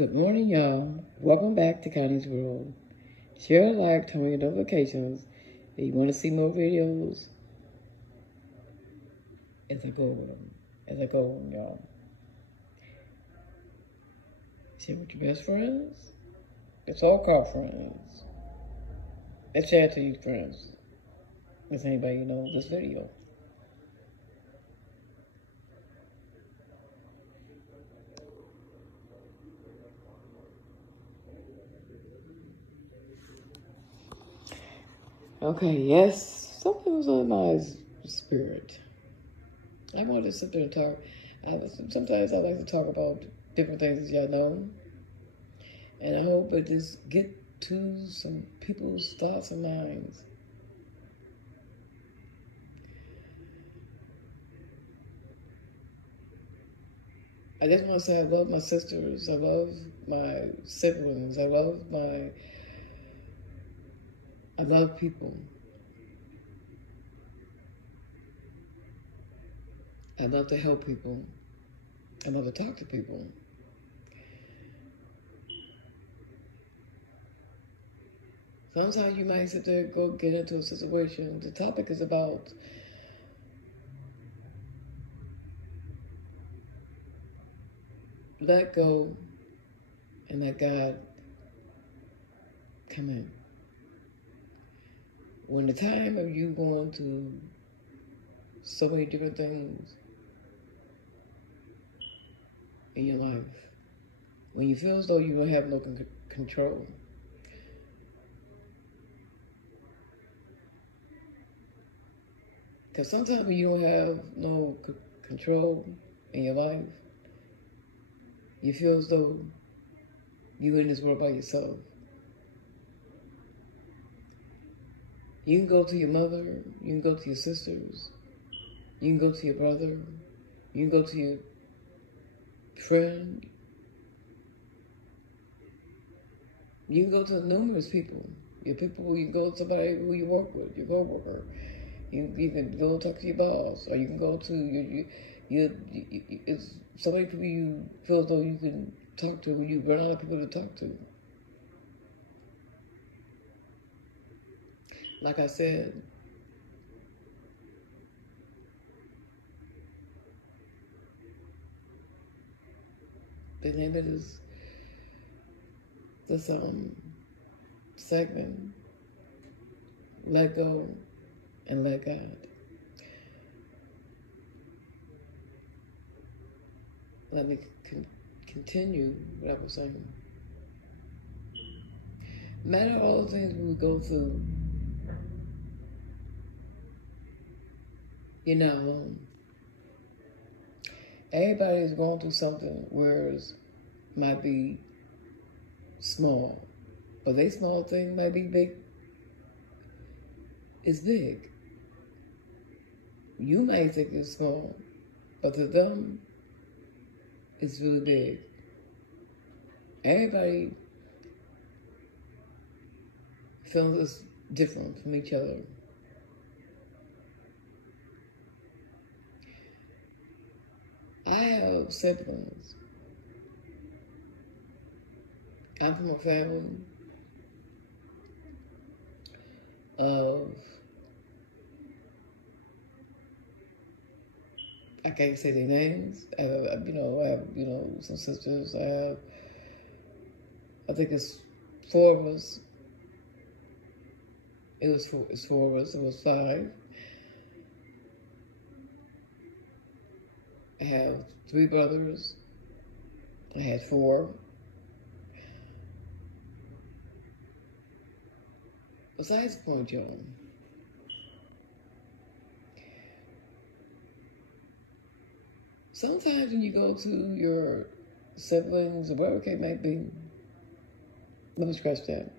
Good morning, y'all. Welcome back to Connie's World. Share, like, turn on your notifications if you want to see more videos as I go with them. Y'all. Share with your best friends. It's all called friends. And share it to your friends. If anybody you know this video. Okay, yes, something was on my spirit. I wanted to sit there and talk. Sometimes I like to talk about different things, as y'all know. And I hope it just get to some people's thoughts and minds. I just want to say I love my sisters. I love my siblings. I love people. I love to help people. I love to talk to people. Sometimes you might sit there and go get into a situation. The topic is about let go and let God come in. When the time of you going through so many different things in your life, when you feel as though you don't have no control, because sometimes when you don't have no control in your life, you feel as though you're in this world by yourself. You can go to your mother, you can go to your sisters, you can go to your brother, you can go to your friend, you can go to numerous people. You can go to somebody who you work with, your coworker. You can go talk to your boss, or you can go to it's so many people you feel as though you can talk to when you run out of people to talk to. Like I said, the name of this segment, let go and let God. Let me continue what I was saying. No matter all the things we go through, you're not alone. Everybody is going through something, whereas might be small, but their small thing might be big. It's big. You might think it's small, but to them, it's really big. Everybody feels different from each other. I have siblings. I'm from a family of, I can't say their names. I have some sisters. I think it's four of us. It's four of us. It was five. I have three brothers. I had four. Besides the point, y'all. Sometimes when you go to your siblings or whatever it might be, let me scratch that.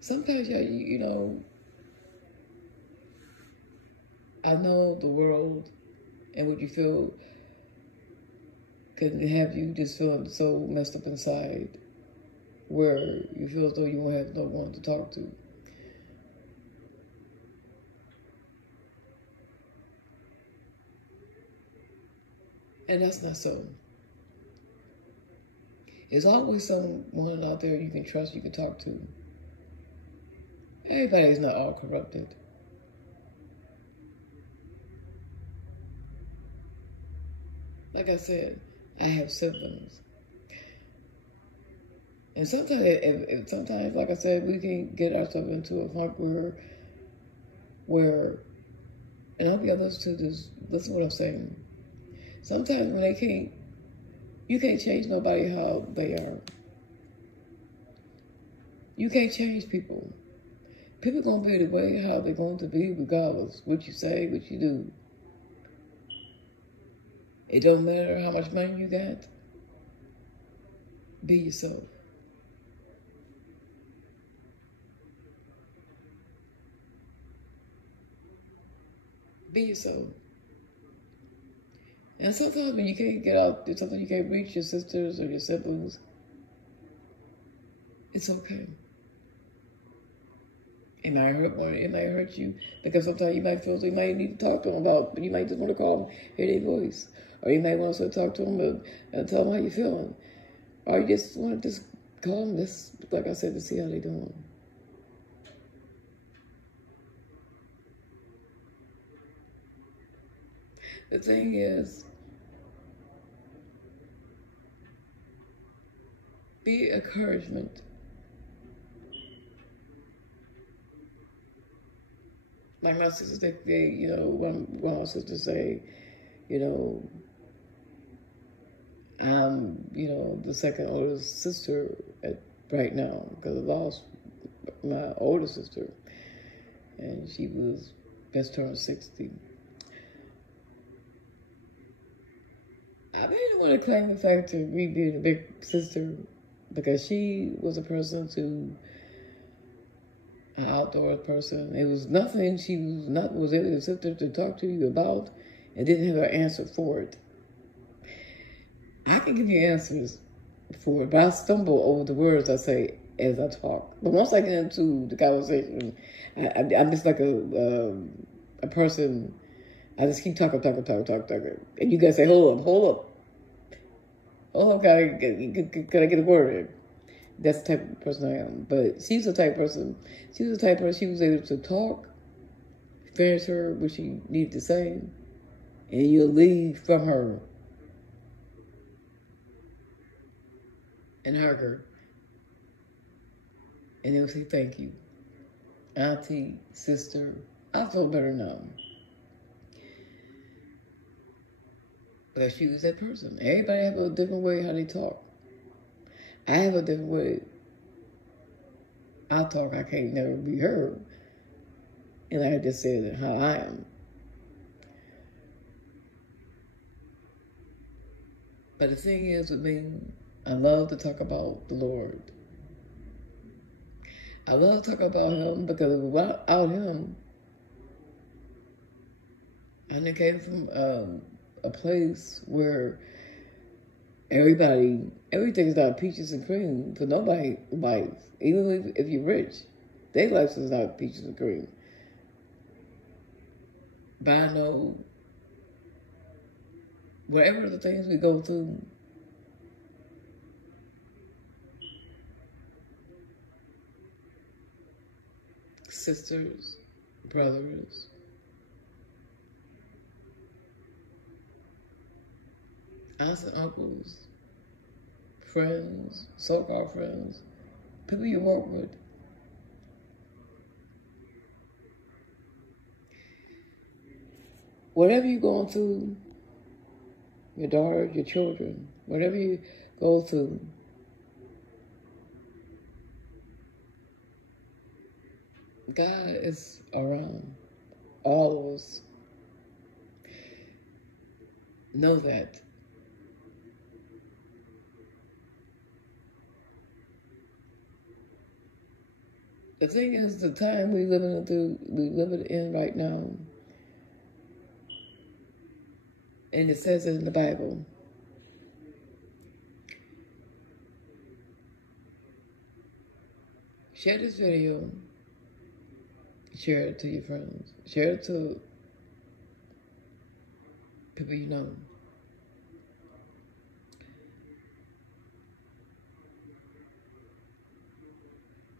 Sometimes, I know the world and what you feel can have you just feeling so messed up inside where you feel as though you won't have no one to talk to. And that's not so. There's always someone out there you can trust, you can talk to. Everybody's not all corrupted. Like I said, I have siblings. And sometimes, like I said, we can get ourselves into a funk where, and I hope y'all listen to this, listen to what I'm saying. Sometimes when you can't change nobody how they are. You can't change people. People gonna be the way how they're going to be regardless. What you say, what you do. It don't matter how much money you got. Be yourself. Be yourself. And sometimes when you can't get out, sometimes you can't reach your sisters or your siblings, it's okay. It might hurt one, it might hurt you, because sometimes you might feel you might need to talk to them about, but you might just want to call them, hear their voice. Or you might want to talk to them and tell them how you're feeling. Or you just want to just call them, just, like I said, to see how they're doing. The thing is, be encouragement. Like my sisters, they you know, one of my sisters say, you know, I'm, you know, the second oldest sister right now, because I lost my older sister, and she was just turned 60. I didn't want to claim the fact of me being a big sister, because she was a person an outdoor person. It was nothing she was able to sit there to talk to you about and didn't have an answer for it. I can give you answers for it, but I stumble over the words I say as I talk. But once I get into the conversation, I'm just like a person. I just keep talking. And you guys say, hold up, can I get a word in? That's the type of person I am. But she's the type of person, she was able to talk, finish her what she needed to say, and you'll leave from her and hug her. And they'll say thank you. Auntie, sister, I feel better now. Because she was that person. Everybody have a different way how they talk. I have a different way I talk. I can't never be heard. And like I just said, how I am. But the thing is with me, I love to talk about the Lord. I love to talk about Him because without Him, I came from a place where everything's not peaches and cream for nobody's life. Even if you're rich, their life is not peaches and cream. But I know whatever the things we go through, sisters, brothers, aunts and uncles, friends, so-called friends, people you work with. Whatever you're going through, your daughter, your children, whatever you go through, God is around all of us. Know that. The thing is, the time we live in right now, and it says it in the Bible. Share this video. Share it to your friends. Share it to people you know.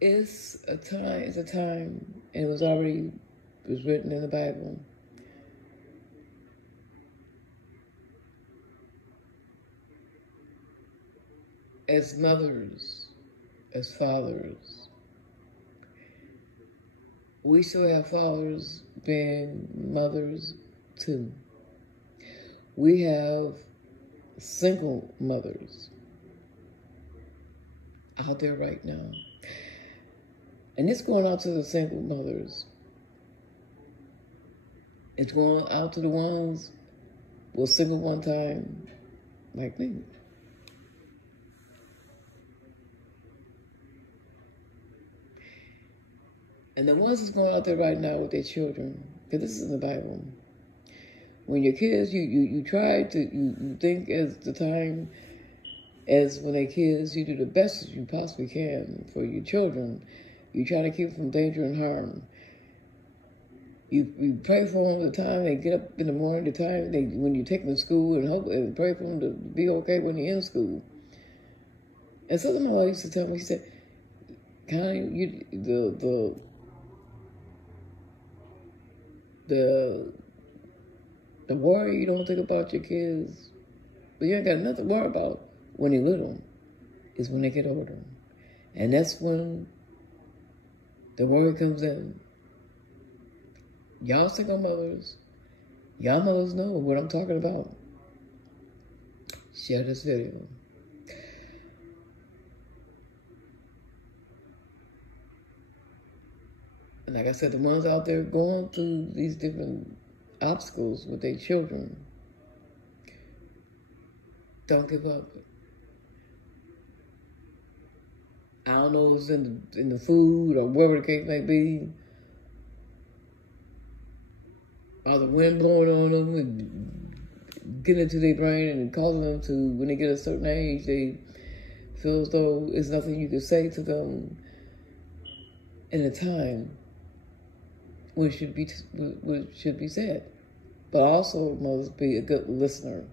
It's a time, and it was written in the Bible. As mothers, as fathers, we still have fathers being mothers too. We have single mothers out there right now. And it's going out to the single mothers. It's going out to the ones who were single one time, like me. And the ones that's going out there right now with their children, because this is in the Bible. When your kids, you try to, you think as the time as when they're kids, you do the best as you possibly can for your children. You try to keep them from danger and harm. You pray for them the time they get up in the morning, the time when you take them to school, and hope and pray for them to be okay when they're in school. And something my mother used to tell me, she said, Connie, the worry you don't think about your kids, but you ain't got nothing to worry about when they're little, is when they get older. And that's when the worry comes in. Y'all single mothers, y'all mothers know what I'm talking about. Share this video. And like I said, the ones out there going through these different obstacles with their children, don't give up. I don't know if it's in the food or wherever the case may be, or the wind blowing on them and getting into their brain and causing them to, when they get a certain age, they feel as though there's nothing you can say to them in a time when it should be said. But also must be a good listener.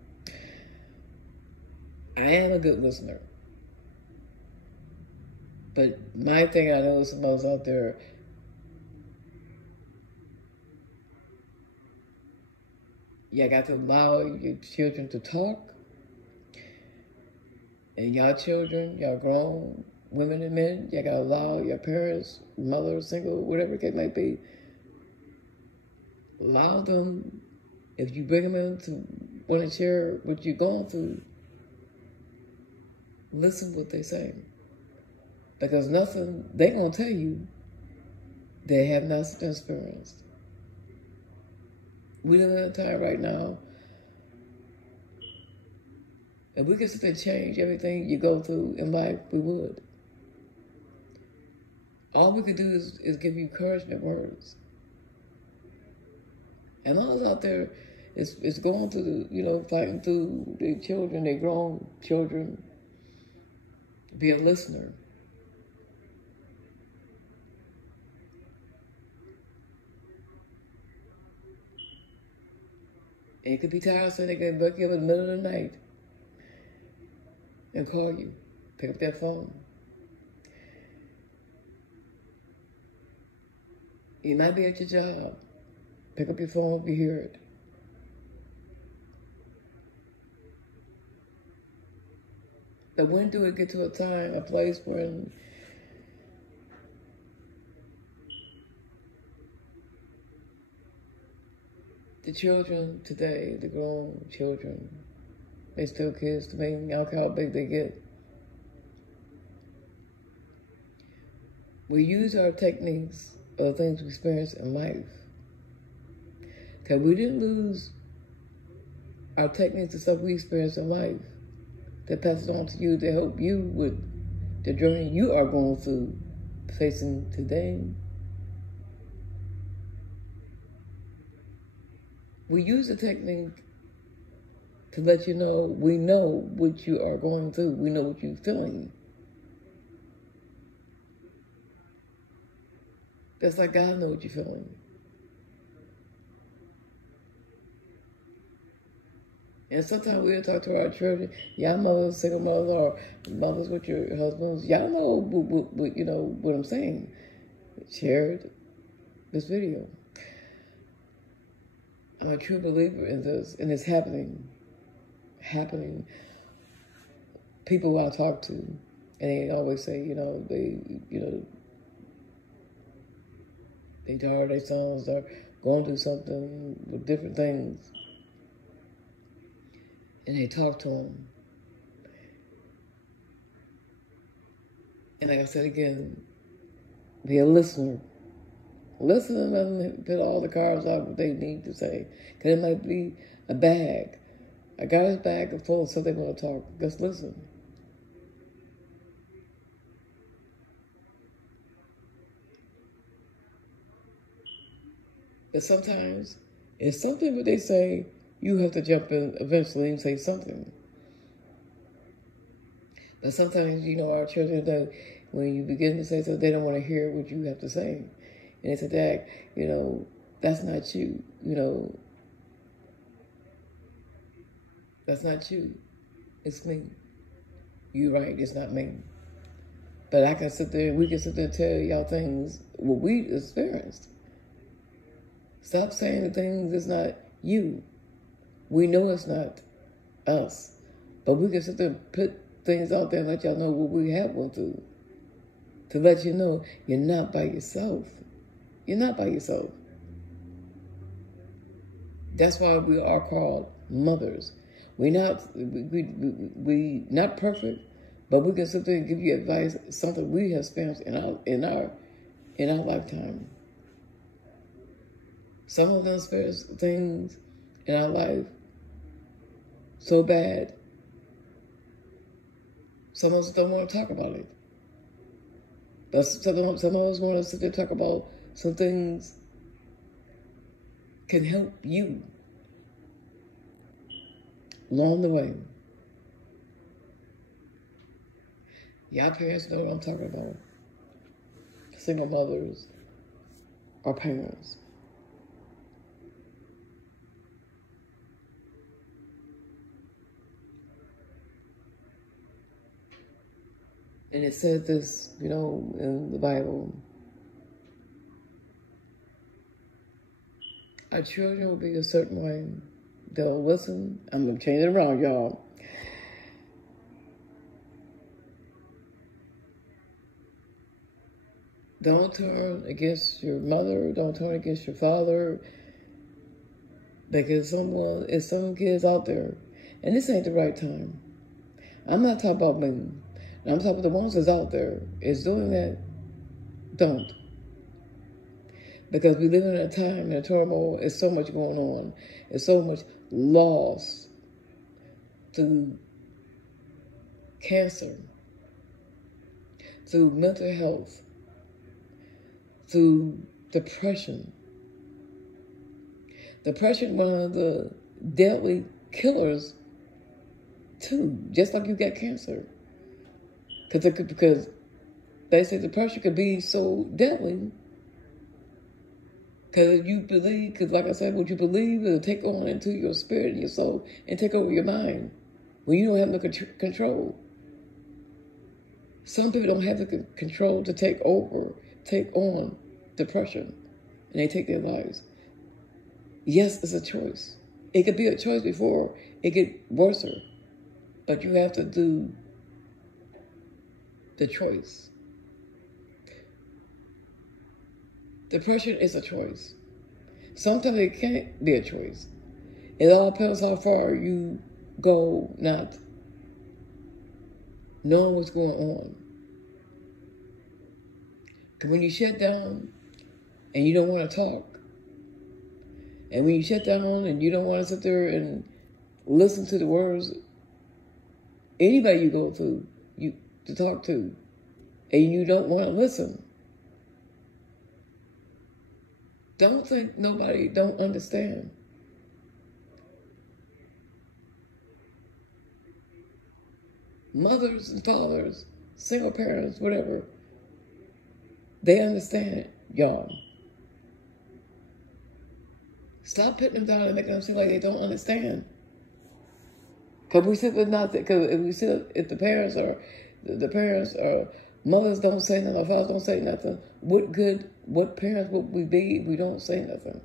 I am a good listener. But my thing I know is some mothers out there, you got to allow your children to talk. And y'all children, y'all grown women and men, you got to allow your parents, mother, single, whatever it may be, allow them, if you bring them in to want to share what you're going through, listen what they say. Because nothing they going to tell you they have not experienced. We live in a time right now, if we could sit there and change everything you go through in life, we would. All we could do is give you encouragement words. And all those out there is going through, fighting through their children, their grown children. Be a listener. And it could be tired, so they can wake you up in the middle of the night and call you. Pick up that phone. You might be at your job. Pick up your phone if you hear it. But when do it get to a time, a place when the children today, the grown children, they still kids to me, look how big they get. We use our techniques of things we experience in life. Because we didn't lose our techniques of stuff we experience in life. That passes on to you to help you with the journey you are going through, facing today. We use the technique to let you know we know what you are going through. We know what you're feeling. That's like God knows what you're feeling. And sometimes we'll talk to our children. Y'all mothers, single mothers, or mothers with your husbands. Y'all know, you know what I'm saying. Share this video. I'm a true believer in this, and it's happening. People I talk to, and they always say, they daughter, their sons are going through something with different things, and they talk to them. And like I said again, be a listener. Listen and let them put all the cards out what they need to say. Because it might be a bag. A guy's bag full of something they want to talk. Just listen. But sometimes, it's something that they say, you have to jump in eventually and say something. But sometimes, our children, when you begin to say something, they don't want to hear what you have to say. And they say, Dad, that's not you. That's not you. It's me. You're right, it's not me. But I can sit there, we can sit there and tell y'all things, what we experienced. Stop saying the things it's not you. We know it's not us. But we can sit there and put things out there and let y'all know what we have gone through. To let you know you're not by yourself. You're not by yourself. That's why we are called mothers. We not perfect, but we can sit there and give you advice, something we have experienced in our lifetime. Some of them experience things in our life so bad, some of us don't want to talk about it. But some of us want to sit there and talk about some things can help you along the way. Y'all parents know what I'm talking about. Single mothers or parents. And it said this, in the Bible. Our children will be a certain way. They'll listen. I'm going to change it around, y'all. Don't turn against your mother. Don't turn against your father. Because there's some kids out there. And this ain't the right time. I'm not talking about me. I'm talking about the ones that's out there. Is doing that. Don't. Because we live in a time in a turmoil. There's so much going on. There's so much loss through cancer, through mental health, through depression. Depression, one of the deadly killers, too. Just like you got cancer. Because they say depression could be so deadly. Because you believe, like I said, what you believe will take on into your spirit and your soul and take over your mind when you don't have no control. Some people don't have the control to take on depression, and they take their lives. Yes, it's a choice. It could be a choice before it get worse, but you have to do the choice. Depression is a choice. Sometimes it can't be a choice. It all depends how far you go not knowing what's going on. Because when you shut down and you don't want to talk, and when you shut down and you don't want to sit there and listen to the words anybody you go to talk to, and you don't want to listen, don't think nobody don't understand. Mothers and fathers, single parents, whatever, they understand y'all. Stop putting them down and making them seem like they don't understand. Because we sit with nothing. Because if we sit, if the parents are, mothers don't say nothing, fathers don't say nothing, what parents would we be if we don't say nothing?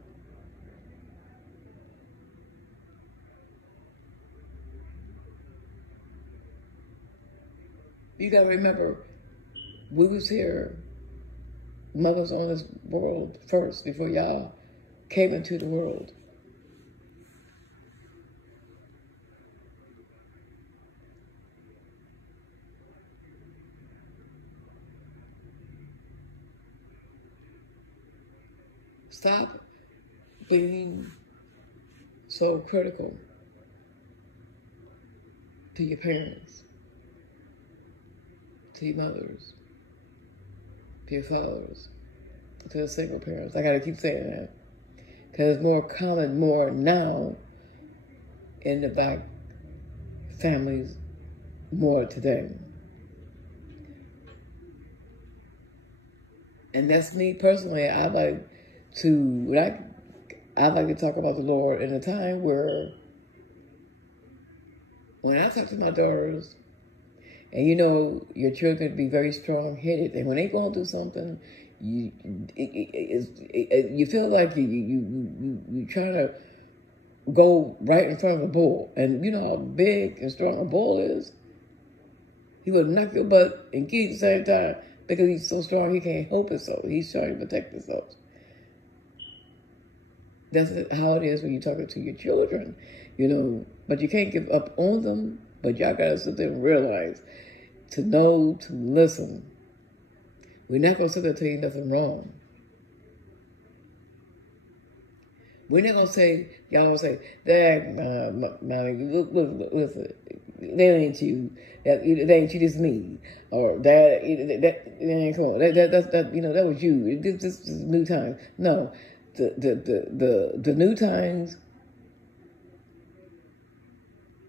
You got to remember, we was here, mothers on this world first before y'all came into the world. Stop being so critical to your parents, to your mothers, to your fathers, to the single parents. I gotta keep saying that. Because it's more common more now in the Black families more today. And that's me personally. I like to talk about the Lord in a time where when I talk to my daughters, and you know your children be very strong-headed, and when they go through something, you feel like you trying to go right in front of a bull, and you know how big and strong a bull is. He will knock your butt and kill you at the same time because he's so strong he can't help himself. He's trying to protect himself. That's how it is when you're talking to your children, you know. But you can't give up on them. But y'all got to sit there and realize, to know, to listen. We're not going to sit there and tell you nothing wrong. We're not going to say, y'all going to say, Dad, mommy, listen, that ain't you. That ain't you, this me. Or that ain't cool. That you know, that was you. This is new times. No. The new times,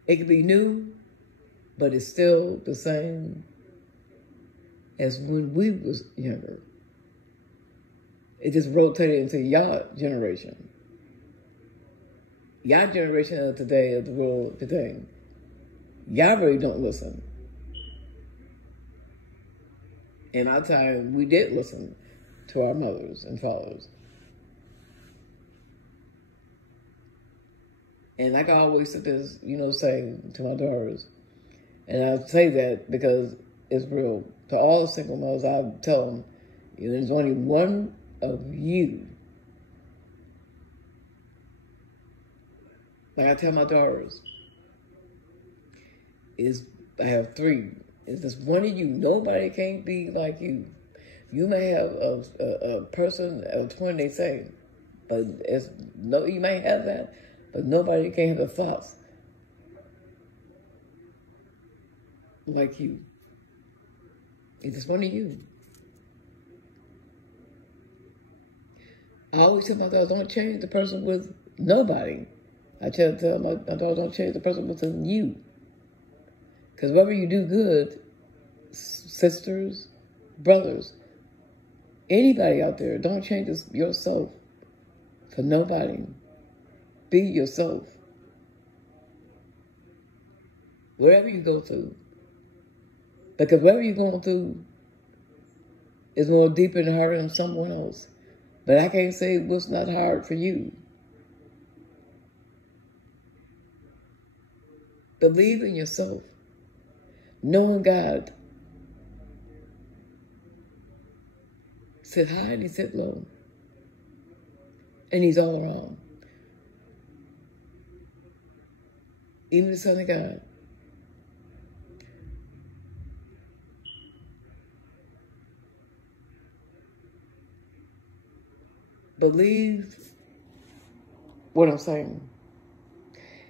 it could be new, but it's still the same as when we was younger. It just rotated into y'all generation. Y'all generation of today, of the world today, y'all really don't listen. In our time, we did listen to our mothers and fathers. And like I always sit there, you know, saying to my daughters, and I say that because it's real. To all the single mothers, I tell them, you know, there's only one of you. Like I tell my daughters, I have 3. It's just one of you. Nobody can't be like you. You may have a person, a twin, they say, but you may have that. But nobody can have the thoughts like you. It's just one of you. I always tell my daughters, don't change the person with nobody. I tell my daughters, don't change the person with you. Because wherever you do good, sisters, brothers, anybody out there, don't change yourself for nobody. Be yourself. Wherever you go through. Because whatever you're going through is more deeper and harder than someone else. But I can't say what's not hard for you. Believe in yourself. Knowing God. Sit high and he sit low. And he's all around. Even the Son of God. Believe what I'm saying.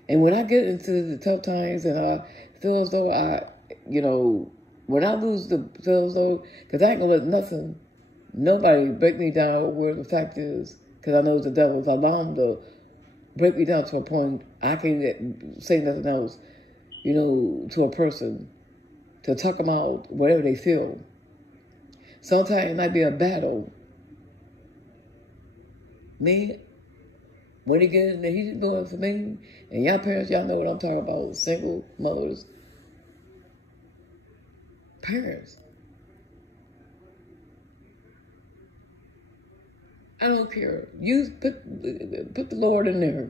And when I get into the tough times and I feel as though when I feel as though, because I ain't going to let nobody break me down where the fact is, because I know it's the devil. If I allow him to break me down to a point I can't say nothing else, to a person, to talk them out, whatever they feel. Sometimes it might be a battle. Me, When he get in there, he's doing it for me. And y'all parents, y'all know what I'm talking about. Single mothers. Parents. I don't care. Put the Lord in there.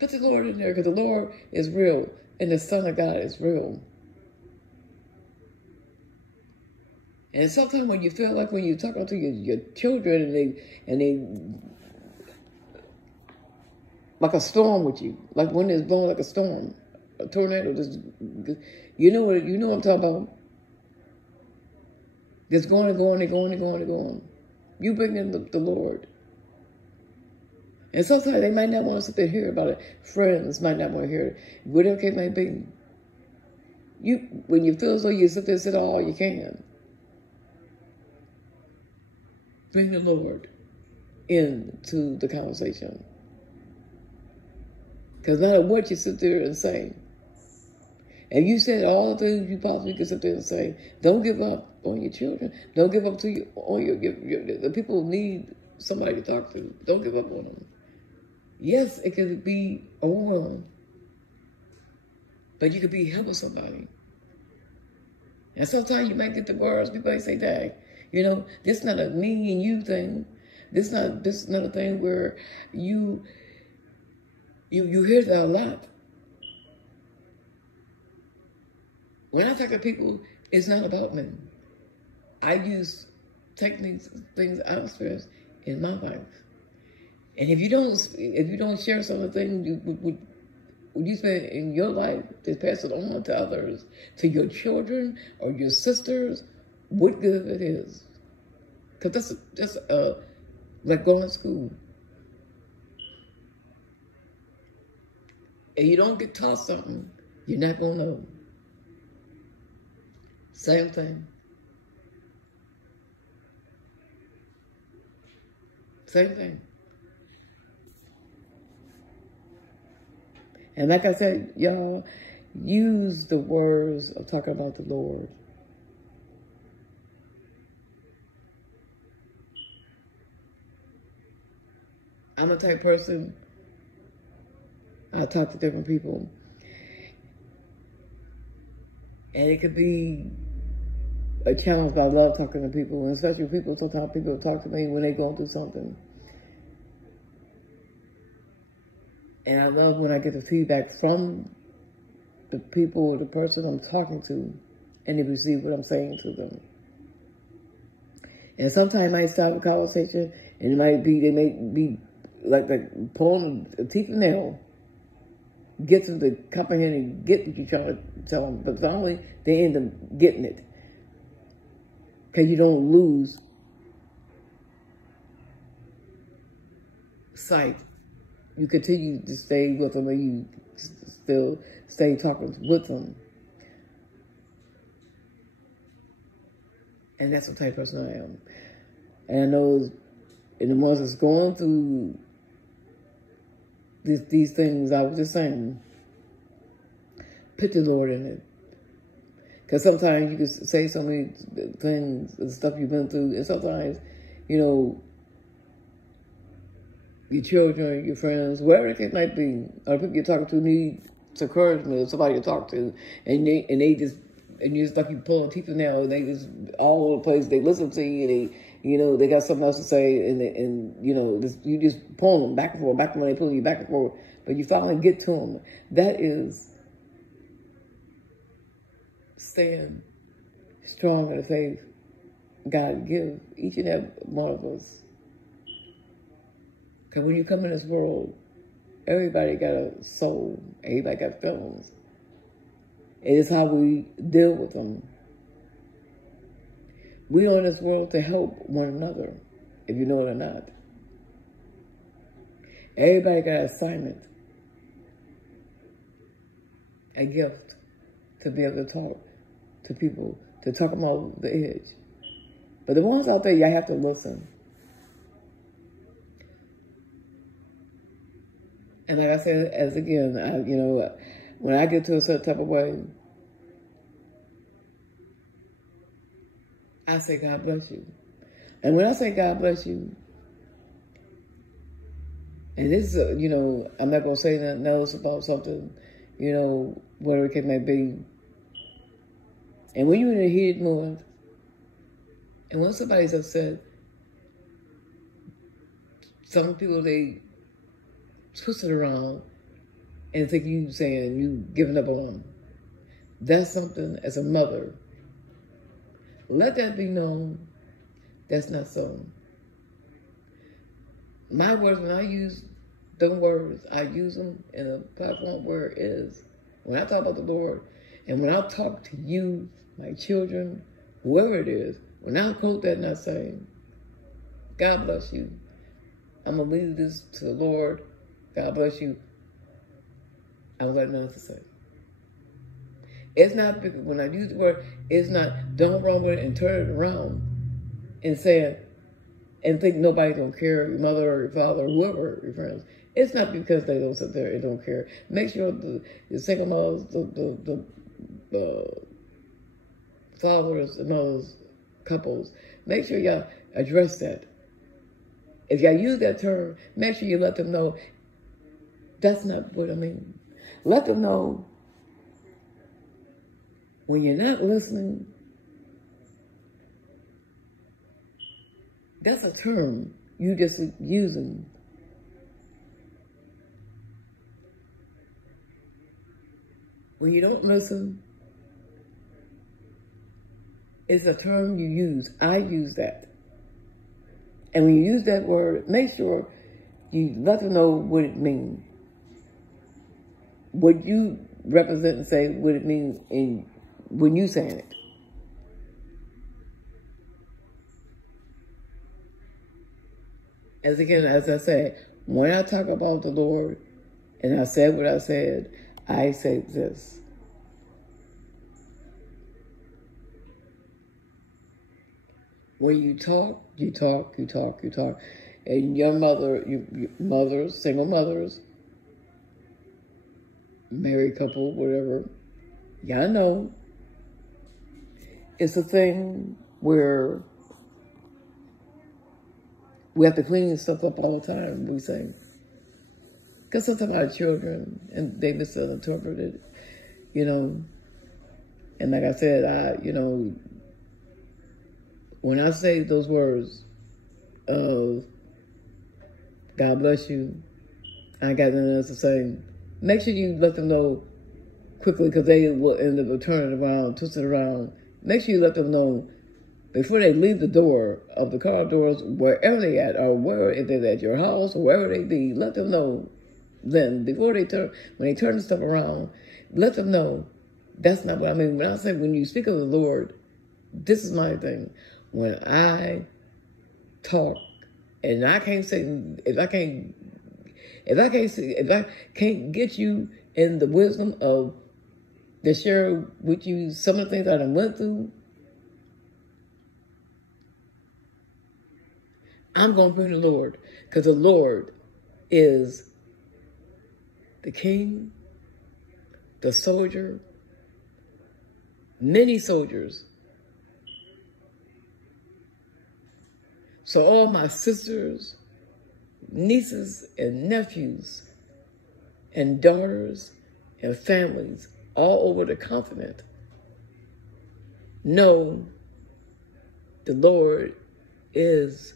Put the Lord in there, because the Lord is real. And the Son of God is real. And sometimes when you feel like when you're talking to your children and they like a storm with you, like when it's blowing like a storm, a tornado, you know what I'm talking about. Just going and going and going and going and going. You bring in the Lord. And sometimes they might not want to sit there and hear about it. Friends might not want to hear it. Whatever it may be. When you feel as though you sit there and say all you can. Bring the Lord into the conversation. Because no matter what you sit there and say, and you said all the things you possibly could sit there and say, don't give up on your children. Don't give up on the people who need somebody to talk to. Don't give up on them. Yes, it can be overwhelming, but you could be helping somebody. And sometimes you might get the words, people might say, dang, this is not a me and you thing. This is not a thing where you hear that a lot. When I talk to people, it's not about me. I use techniques, things I've experienced in my life. And if you don't share some of the things you spend in your life to pass it on to others, to your children or your sisters, what good it is. Because that's like going to school. And you don't get taught something, you're not going to know. Same thing. Same thing. And like I said, y'all, use the words of talking about the Lord. I'm the type of person, I talk to different people. And it could be a challenge, but I love talking to people. And especially sometimes people talk to me when they're going through something. And I love when I get the feedback from the people or the person I'm talking to, and they receive what I'm saying to them. And sometimes it might start a conversation, and they may be like pulling a teeth and nail, get them to comprehend and get what you're trying to tell them. But finally, they end up getting it. Because you don't lose sight. You continue to stay with them, and you still stay talking with them. And that's the type of person I am. And I know in the ones that's going through these things I was just saying, put the Lord in it. Because sometimes you can say so many things, the stuff you've been through, and sometimes, your children, your friends, wherever it might be, or people you're talking to need encouragement, or somebody to talk to, and you just like you pulling teeth and nails, they just all over the place. They listen to you, they got something else to say, and you just pulling them back and forth, back when they pull you back and forth, but you finally get to them. That is staying strong in the faith God give each and every one of us. Because when you come in this world, everybody got a soul. Everybody got feelings. It is how we deal with them. We are in this world to help one another, if you know it or not. Everybody got an assignment, a gift to be able to talk to people, to talk them over the edge. But the ones out there, y'all have to listen. And like I said, when I get to a certain type of way, I say, God bless you. And when I say God bless you, And this, you know, I'm not going to say nothing else about something, you know, whatever it may be. And when you're in a heated mood, and when somebody's upset, some people, they twist it around and think you saying you giving up on them. That's something, as a mother, let that be known. That's not so. My words, when I use them words, I use them in a platform where it is. When I talk about the Lord, and when I talk to you, my children, whoever it is, when I quote that and I say, God bless you, I'm going to leave this to the Lord, God bless you, I don't got nothing to say. It's not, when I use the word, it's not, don't run with it and turn it around and say it and think nobody don't care, your mother or your father or whoever, your friends. It's not because they don't sit there and don't care. Make sure the single mothers, the fathers and mothers, couples, make sure y'all address that. If y'all use that term, make sure you let them know that's not what I mean. Let them know when you're not listening, that's a term you just using. When you don't listen, it's a term you use. I use that. And when you use that word, make sure you let them know what it means. What you represent and say what it means when you saying it. As I said, when I talk about the Lord, and I said what I said, I say this. When you talk, you talk, you talk, you talk. And your mothers, single mothers, married couple, whatever, y'all know, it's a thing where we have to clean stuff up all the time, we say. Because sometimes our children, and they misinterpret it, you know. And like I said, you know, when I say those words of God bless you, I got nothing else to say, make sure you let them know quickly, because they will end up turning around, twisting around. Make sure you let them know before they leave the door of the car doors, wherever they at, or where, if they're at your house, or wherever they be, let them know then, before they turn, when they turn the stuff around, let them know that's not what I mean. When I say, when you speak of the Lord, this is my thing. When I talk, and I can't say, if I can't get you in the wisdom of to share with you some of the things that I went through, I'm going to bring the Lord, because the Lord is the king, the soldier, many soldiers. So all my sisters, nieces and nephews, and daughters and families all over the continent know the Lord is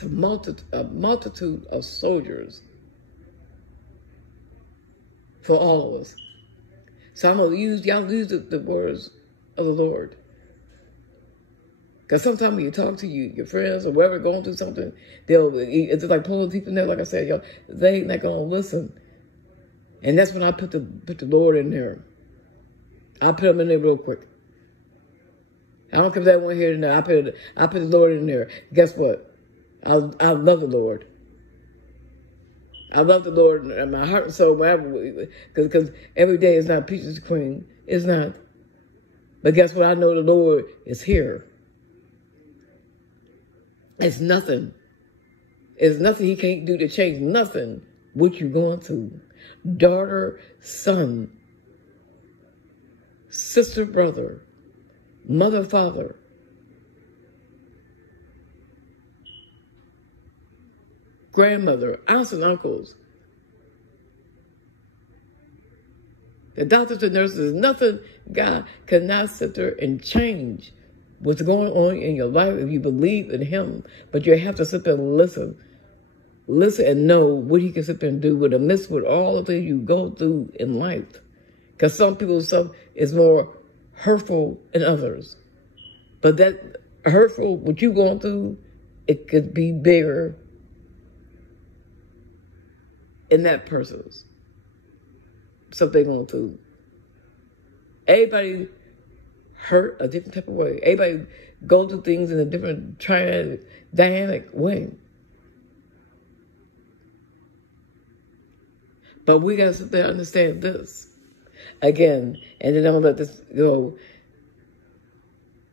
a multitude of soldiers for all of us. So I'm going to use, y'all use the words of the Lord. Because sometimes when you talk to your friends or whoever going through something, it's like pulling people in there, like I said, y'all, they ain't not going to listen. And that's when I put the Lord in there. I put him in there real quick. I don't care if that one here and there. I put the Lord in there. Guess what? I love the Lord. I love the Lord in my heart and soul, because every day is not peaches and cream. It's not. But guess what? I know the Lord is here. It's nothing. It's nothing he can't do to change nothing what you're going through. Daughter, son, sister, brother, mother, father. grandmother, aunts and uncles, the doctors and nurses, nothing God cannot sit there and change what's going on in your life if you believe in him. But you have to sit there and listen and know what he can sit there and do with the midst with all the things you go through in life. Because some people's stuff is more hurtful than others. But that hurtful, what you going through, it could be bigger in that person's something going through. Everybody hurt a different type of way. Everybody go through things in a different dynamic way. But we got to sit there and understand this. Again, and then I'm going to let this go.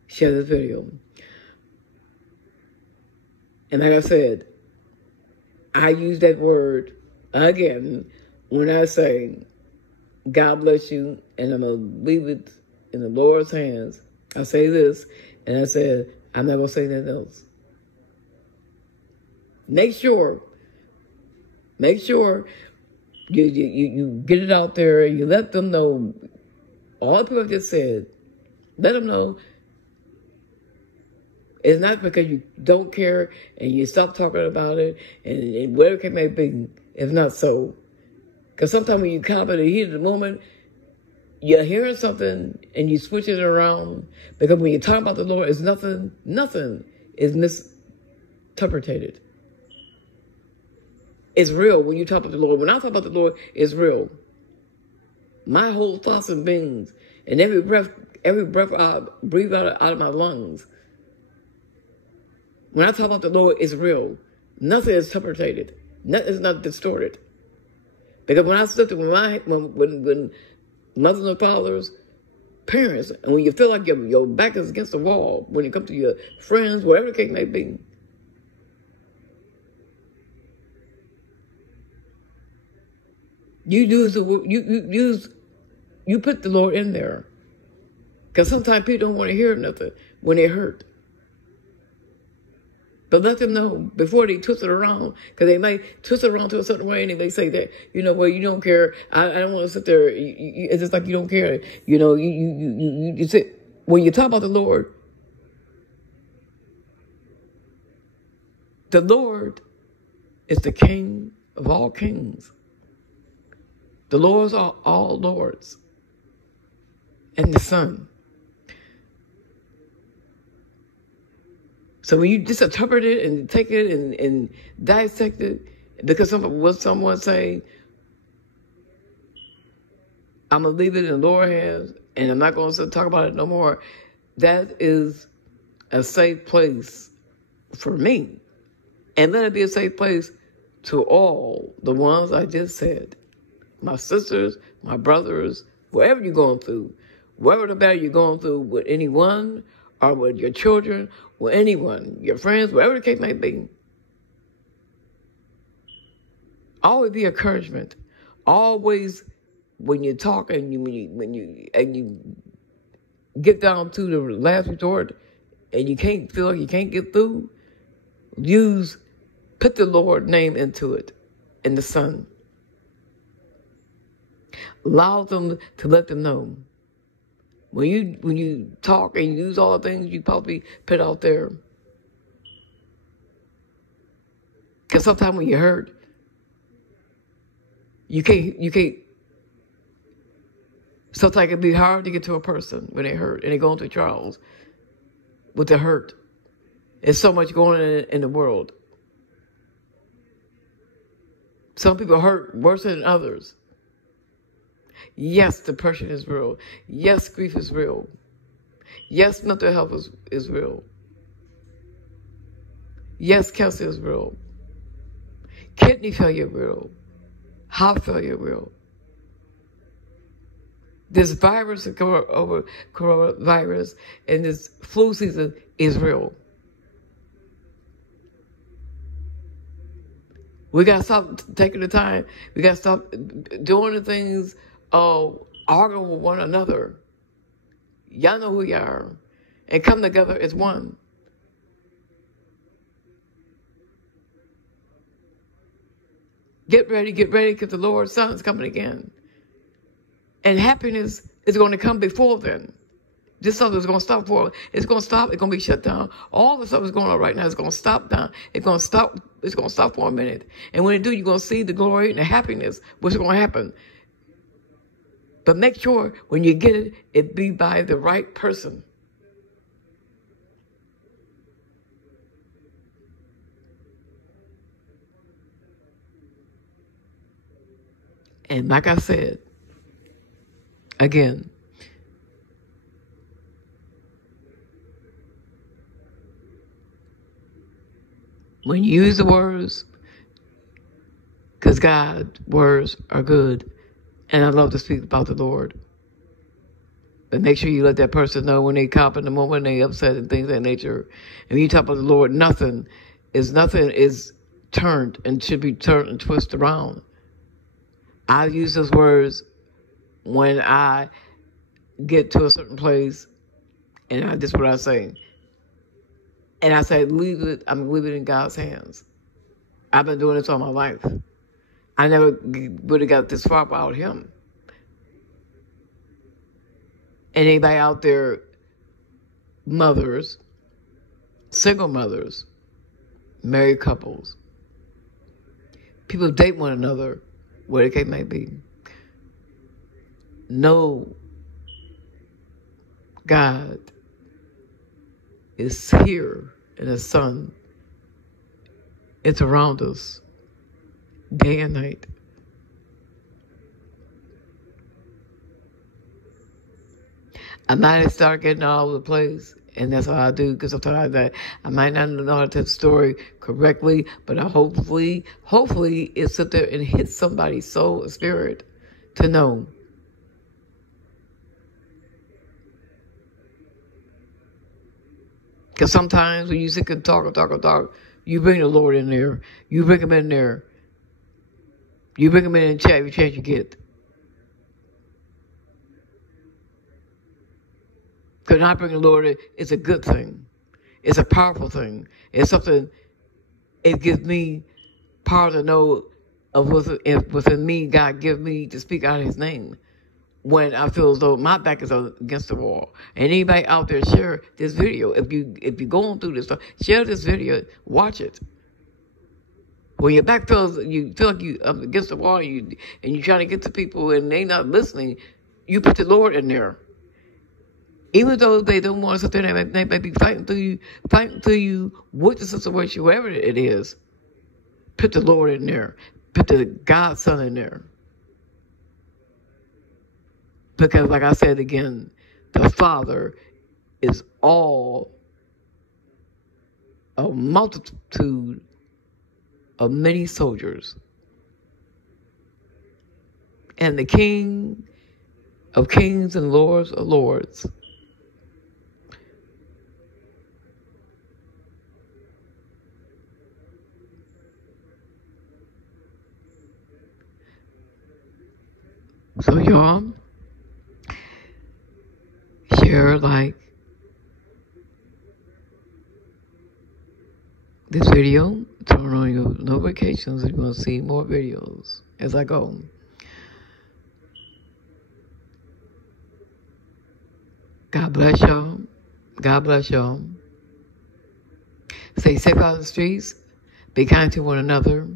Share this video. And like I said, I use that word again when I say, God bless you, and I'm going to leave it in the Lord's hands. I say this, and I said, I'm not going to say anything else. Make sure you get it out there, and you let them know, all the people I just said, let them know it's not because you don't care and you stop talking about it and whatever it may be, it's not so. Because sometimes when you come in the heat of the moment, you're hearing something and you switch it around. Because when you talk about the Lord, it's nothing is misinterpreted. It's real when you talk about the Lord. When I talk about the Lord, it's real. My whole thoughts and beings, and every breath I breathe out of my lungs. When I talk about the Lord, it's real. Nothing is interpreted. Nothing is not distorted. Because when I sit there when mothers and fathers, parents, and when you feel like your back is against the wall, when it comes to your friends, whatever the case may be, you put the Lord in there. Because sometimes people don't want to hear nothing when they hurt. But let them know before they twist it around, because they might twist it around to a certain way, and they may say that, well, you don't care. I don't want to sit there. It's just like you don't care. You sit. When you talk about the Lord is the King of all kings. The Lords are all lords, and the Son. So when you just interpret it and take it and dissect it, because someone saying, I'm going to leave it in the Lord's hands and I'm not going to talk about it no more, that is a safe place for me. And let it be a safe place to all the ones I just said. My sisters, my brothers, wherever you're going through, wherever the battle you're going through with anyone or with your children, with anyone, your friends, whatever the case may be. Always be encouragement. Always, when you talk and you get down to the last resort, and you can't feel like you can't get through, put the Lord's name into it, and the Son. Allow them to let them know. When you talk and you use all the things you probably put out there. Because sometimes when you're hurt, you can't. Sometimes it can be hard to get to a person when they're hurt and they're going through trials with the hurt. There's so much going on in the world. Some people hurt worse than others. Yes, depression is real. Yes, grief is real. Yes, mental health is real. Yes, cancer is real. Kidney failure real. Heart failure real. This virus, coronavirus, and this flu season is real. We got to stop taking the time. We got to stop doing the things, arguing with one another. Y'all know who you are. And come together as one. Get ready, because the Lord's Son is coming again. And happiness is going to come before then. This stuff is going to stop for, it's going to stop, it's going to be shut down. All the stuff that's going on right now is going to stop down. It's going to stop for a minute. And when it do, you're going to see the glory and the happiness, what's going to happen. But make sure when you get it, it be by the right person. And like I said, again, when you use the words, because God's words are good, and I love to speak about the Lord, but make sure you let that person know when they cop in the moment, when they upset and things of that nature. And when you talk about the Lord, nothing is turned and should be turned and twisted around. I use those words when I get to a certain place, and this is what I say. And I say, I'm leave it in God's hands. I've been doing this all my life. I never would have got this far without him. And anybody out there, mothers, single mothers, married couples, people date one another, whatever the case may be, know God is here, and the sun is around us day and night. I might start getting all over the place, and that's how I do, because sometimes I might not know how to tell the story correctly, but hopefully it sit there and hit somebody's soul and spirit to know. Because sometimes when you sit and talk, you bring the Lord in there. You bring him in there. You bring him in and chat every chance you get. Because not bringing the Lord in is a good thing. It's a powerful thing. It's something, it gives me power to know of within me, God give me to speak out of his name. When I feel as though my back is against the wall. And anybody out there, share this video. If you're going through this stuff, share this video, watch it. When your back you feel like you up against the wall, and you're trying to get to people and they not listening, you put the Lord in there. Even though they don't want to sit there, they may be fighting through you with the situation, whatever it is. Put the Lord in there. Put the God's Son in there. Because, like I said again, the Father is all a multitude of many soldiers. And the King of kings and Lords of lords. So, y'all, share, like this video, turn on your notifications, and you're going to see more videos as I go. God bless y'all. God bless y'all. Stay safe out in the streets. Be kind to one another.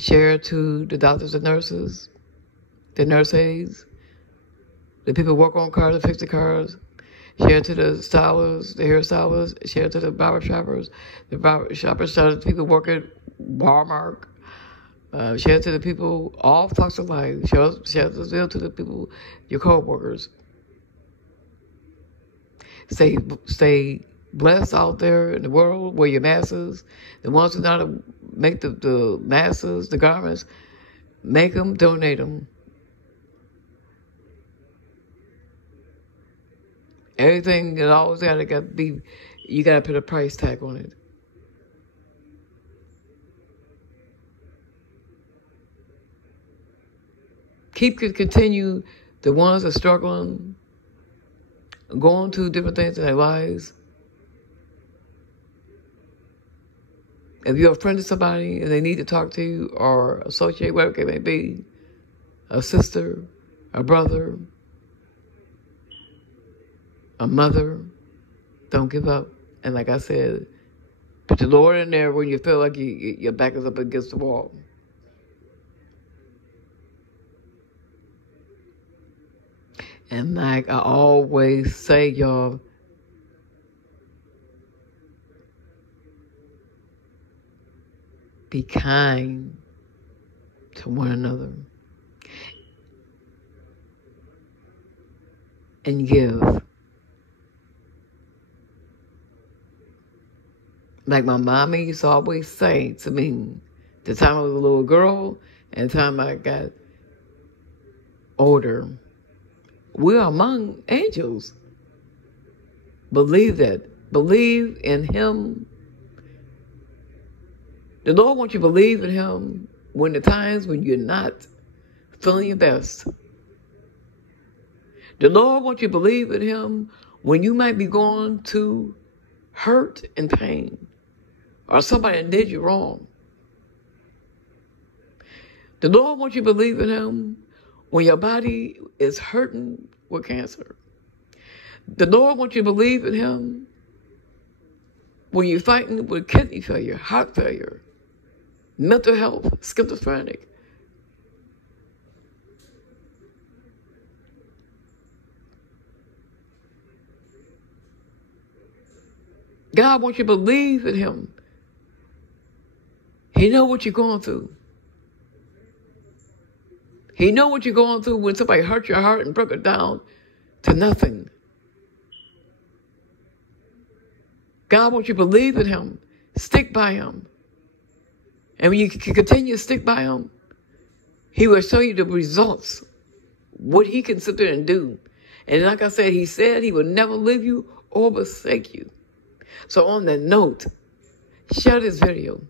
Share to the doctors and nurses, the nurse aides, the people who work on cars and fix the cars. Share to the stylists, the hairstylists. Share to the barber shoppers, the people who work at Walmart. Share to the people, all flocks of life. Share this video to the people, your co-workers. Stay blessed out there in the world. Wear your masks. The ones who know how to make the masks, the garments, make them, donate them. Everything that always you gotta put a price tag on it. Continue the ones that are struggling, going through different things in their lives. If you're a friend of somebody and they need to talk to you or associate, whatever it may be, a sister, a brother, a mother, don't give up. And like I said, put the Lord in there when you feel like your back is up against the wall. And like I always say, y'all, be kind to one another and give. Like my mommy used to always say to me, the time I was a little girl and the time I got older, we are among angels. Believe that. Believe in Him. The Lord wants you to believe in Him when the times when you're not feeling your best. The Lord wants you to believe in Him when you might be going through hurt and pain, or somebody did you wrong. The Lord wants you to believe in Him when your body is hurting with cancer. The Lord wants you to believe in Him when you're fighting with kidney failure, heart failure, mental health, schizophrenic. God wants you to believe in Him. He knows what you're going through. He knows what you're going through when somebody hurt your heart and broke it down to nothing. God wants you to believe in Him. Stick by Him. And when you continue to stick by Him, He will show you the results, what He can sit there and do. And like I said, He said He will never leave you or forsake you. So on that note, share this video.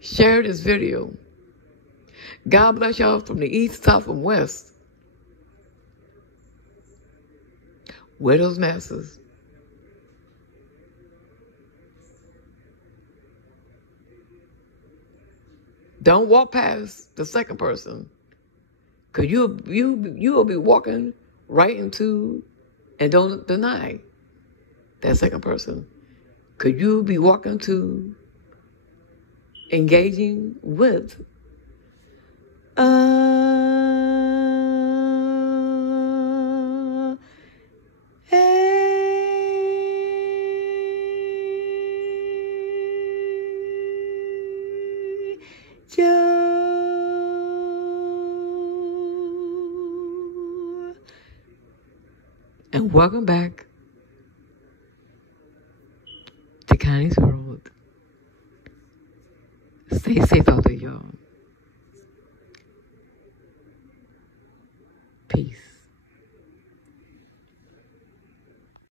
Share this video. God bless y'all from the east, south, and west. Wear those masks. Don't walk past the second person, because you'll be walking right into, and don't deny that second person, because you'll be walking to engaging with and welcome back to Connie's World. Stay safe out there, y'all. Peace.